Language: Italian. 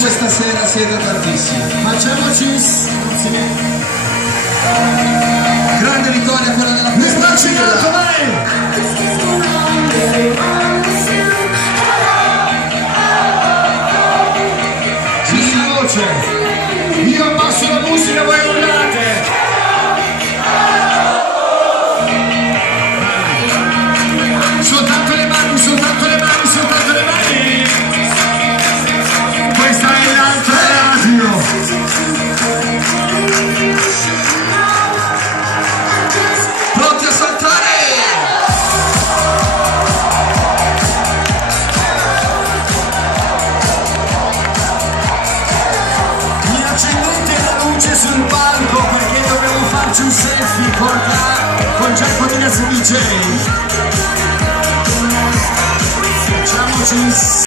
questa sera siete tantissimi. Facciamoci Grande vittoria quella della Pesca. Giusta voce. Io abbasso la musica, voi urlate. Soltanto le mani, soltanto le mani, soltanto le mani. Questa è l'altra radio. Pronti a saltare? Mi accendete la luce sul palco perché dovevo farci un selfie con Giacomo DJ. Facciamoci